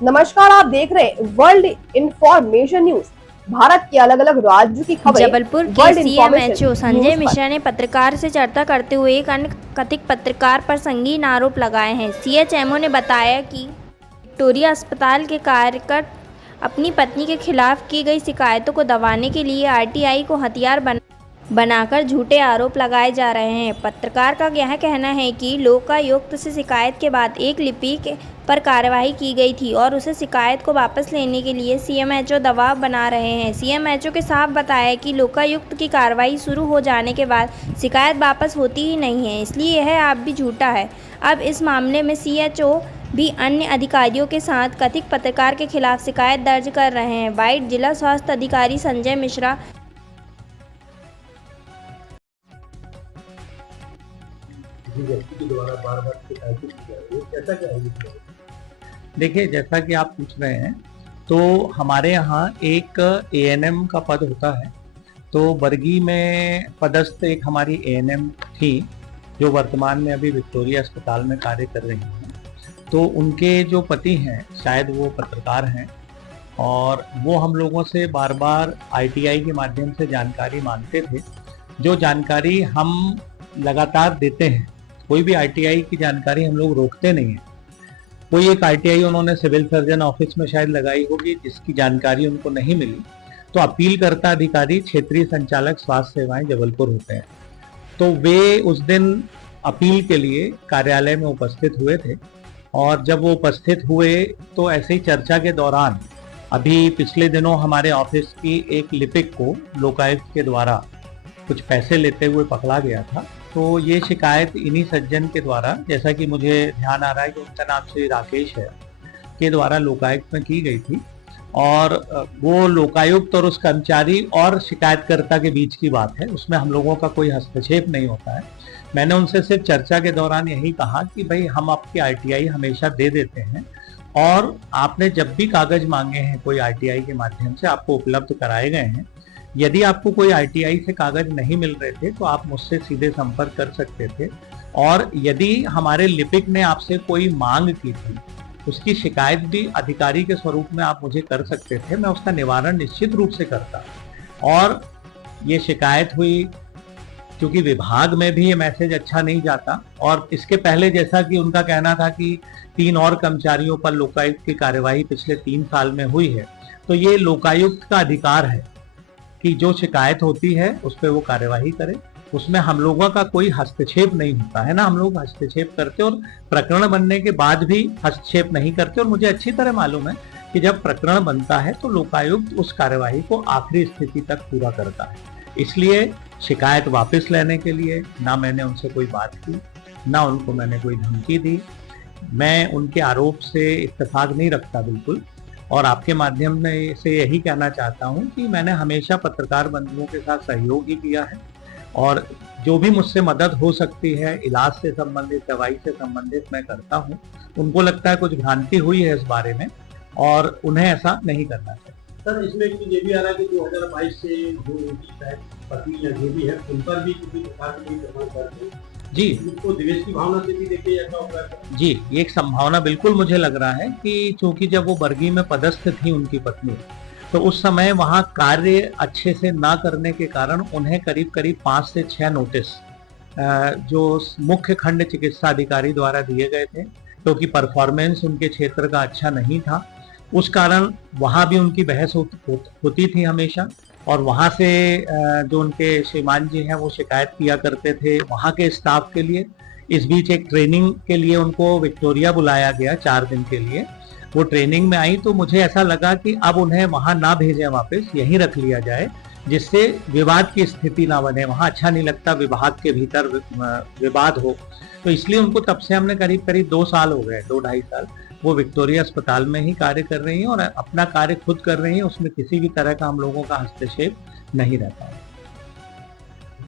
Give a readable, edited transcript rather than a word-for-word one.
नमस्कार, आप देख रहे हैं वर्ल्ड इंफॉर्मेशन न्यूज। भारत के अलग अलग राज्यों की खबरें। जबलपुर के सीएमएचओ संजय मिश्रा ने पत्रकार से चर्चा करते हुए एक अन्य कथित पत्रकार पर संगीन आरोप लगाए हैं। सीएचएमओ ने बताया कि विक्टोरिया अस्पताल के कार्यकर्ता अपनी पत्नी के खिलाफ की गई शिकायतों को दबाने के लिए आरटीआई को हथियार बनाकर झूठे आरोप लगाए जा रहे हैं। पत्रकार का यह कहना है कि लोकायुक्त से शिकायत के बाद एक लिपिक पर कार्रवाई की गई थी और उसे शिकायत को वापस लेने के लिए सीएमएचओ दबाव बना रहे हैं। सीएमएचओ के साफ बताया कि लोकायुक्त की कार्रवाई शुरू हो जाने के बाद शिकायत वापस होती ही नहीं है, इसलिए यह आप भी झूठा है। अब इस मामले में सीएचओ भी अन्य अधिकारियों के साथ कथित पत्रकार के खिलाफ शिकायत दर्ज कर रहे हैं। वाइट जिला स्वास्थ्य अधिकारी संजय मिश्रा व्यक्ति के द्वारा बार-बार शिकायत की जा रही है, कैसा क्या है? देखिए, जैसा कि आप पूछ रहे हैं, तो हमारे यहाँ एक एएनएम का पद होता है। तो बरगी में पदस्थ एक हमारी एएनएम थी जो वर्तमान में अभी विक्टोरिया अस्पताल में कार्य कर रही हैं। तो उनके जो पति हैं, शायद वो पत्रकार हैं, और वो हम लोगों से बार बार आईटीआई के माध्यम से जानकारी मांगते थे, जो जानकारी हम लगातार देते हैं। कोई भी आरटीआई की जानकारी हम लोग रोकते नहीं हैं। कोई एक आरटीआई उन्होंने सिविल सर्जन ऑफिस में शायद लगाई होगी, जिसकी जानकारी उनको नहीं मिली, तो अपीलकर्ता अधिकारी क्षेत्रीय संचालक स्वास्थ्य सेवाएं जबलपुर होते हैं। तो वे उस दिन अपील के लिए कार्यालय में उपस्थित हुए थे, और जब वो उपस्थित हुए तो ऐसे ही चर्चा के दौरान अभी पिछले दिनों हमारे ऑफिस की एक लिपिक को लोकायुक्त के द्वारा कुछ पैसे लेते हुए पकड़ा गया था। तो ये शिकायत इन्हीं सज्जन के द्वारा, जैसा कि मुझे ध्यान आ रहा है कि उनका नाम श्री राकेश है, के द्वारा लोकायुक्त में की गई थी। और वो लोकायुक्त और उस कर्मचारी और शिकायतकर्ता के बीच की बात है, उसमें हम लोगों का कोई हस्तक्षेप नहीं होता है। मैंने उनसे सिर्फ चर्चा के दौरान यही कहा कि भाई, हम आपकी आरटीआई हमेशा दे देते हैं, और आपने जब भी कागज मांगे हैं कोई आरटीआई के माध्यम से आपको उपलब्ध कराए गए हैं। यदि आपको कोई आरटीआई से कागज नहीं मिल रहे थे तो आप मुझसे सीधे संपर्क कर सकते थे, और यदि हमारे लिपिक ने आपसे कोई मांग की थी, उसकी शिकायत भी अधिकारी के स्वरूप में आप मुझे कर सकते थे। मैं उसका निवारण निश्चित रूप से करता। और ये शिकायत हुई क्योंकि विभाग में भी ये मैसेज अच्छा नहीं जाता, और इसके पहले जैसा कि उनका कहना था कि 3 और कर्मचारियों पर लोकायुक्त की कार्यवाही पिछले 3 साल में हुई है। तो ये लोकायुक्त का अधिकार है कि जो शिकायत होती है उस पर वो कार्यवाही करे, उसमें हम लोगों का कोई हस्तक्षेप नहीं होता है ना। हम लोग हस्तक्षेप करते और प्रकरण बनने के बाद भी हस्तक्षेप नहीं करते, और मुझे अच्छी तरह मालूम है कि जब प्रकरण बनता है तो लोकायुक्त उस कार्यवाही को आखिरी स्थिति तक पूरा करता है। इसलिए शिकायत वापस लेने के लिए ना मैंने उनसे कोई बात की, ना उनको मैंने कोई धमकी दी। मैं उनके आरोप से इत्तेफाक नहीं रखता बिल्कुल, और आपके माध्यम से यही कहना चाहता हूं कि मैंने हमेशा पत्रकार बंधुओं के साथ सहयोग ही किया है, और जो भी मुझसे मदद हो सकती है इलाज से संबंधित, दवाई से संबंधित, मैं करता हूं। उनको लगता है कुछ भ्रांति हुई है इस बारे में, और उन्हें ऐसा नहीं करना चाहिए। सर, इसमें ये भी आ रहा है कि 2022 से जो उनकी शायद पत्नी या जो भी है, उन पर भी किसी प्रकार की दबाव करते जी, उसको द्वेष की भावना से भी देखिए ऐसा हो रहा है। जी, ये एक संभावना बिल्कुल मुझे लग रहा है कि चूंकि जब वो बरगी में पदस्थ थी उनकी पत्नी, तो उस समय वहां कार्य अच्छे से ना करने के कारण उन्हें करीब करीब 5 से 6 नोटिस जो मुख्य खंड चिकित्सा अधिकारी द्वारा दिए गए थे, क्योंकि परफॉर्मेंस उनके क्षेत्र का अच्छा नहीं था। उस कारण वहां भी उनकी बहस होती थी हमेशा, और वहां से जो उनके श्रीमान जी हैं वो शिकायत किया करते थे वहां के स्टाफ के लिए। इस बीच एक ट्रेनिंग के लिए उनको विक्टोरिया बुलाया गया 4 दिन के लिए। वो ट्रेनिंग में आई तो मुझे ऐसा लगा कि अब उन्हें वहां ना भेजें, वापस यहीं रख लिया जाए, जिससे विवाद की स्थिति ना बने। वहां अच्छा नहीं लगता विभाग के भीतर विवाद हो, तो इसलिए उनको तब से हमने करीब करीब 2 साल हो गए, 2-2.5 साल वो विक्टोरिया अस्पताल में ही कार्य कर रही हैं, और अपना कार्य खुद कर रही हैं। उसमें किसी भी तरह का हम लोगों का हस्तक्षेप नहीं रहता है।